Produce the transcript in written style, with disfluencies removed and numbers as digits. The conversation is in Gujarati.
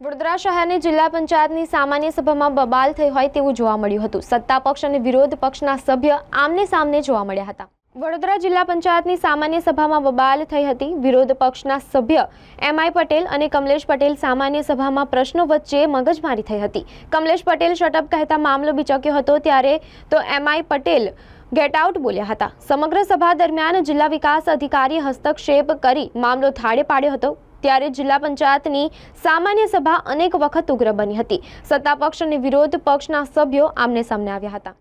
વડોદરા શહેરની જિલ્લા પંચાયતની સામાન્ય સભામાં બબાલ થઈ હોય તેવું જોવા મળ્યું હતું। સત્તા પક્ષ અને વિરોધ પક્ષના સભ્ય આમને સામને જોવા મળ્યા હતા। વડોદરા જિલ્લા પંચાયતની સામાન્ય સભામાં બબાલ થઈ હતી। વિરોધ પક્ષના સભ્ય એમઆઈ પટેલ અને કમલેશ પટેલ સામાન્ય સભામાં પ્રશ્નો વચ્ચે મગજમારી થઈ હતી। કમલેશ પટેલ શટઅપ કહેતા મામલો બિચક્યો હતો, ત્યારે તો એમઆઈ પટેલ ગેટ આઉટ બોલ્યા હતા। સમગ્ર સભા દરમિયાન જિલ્લા વિકાસ અધિકારીએ હસ્તક્ષેપ કરી મામલો થાળે પાડ્યો હતો। ત્યારે જિલ્લા પંચાયતની સામાન્ય સભા અનેક વખત ઉગ્ર બની હતી। સત્તા પક્ષ અને વિરોધ પક્ષના સભ્યો આમને સામને આવ્યા હતા।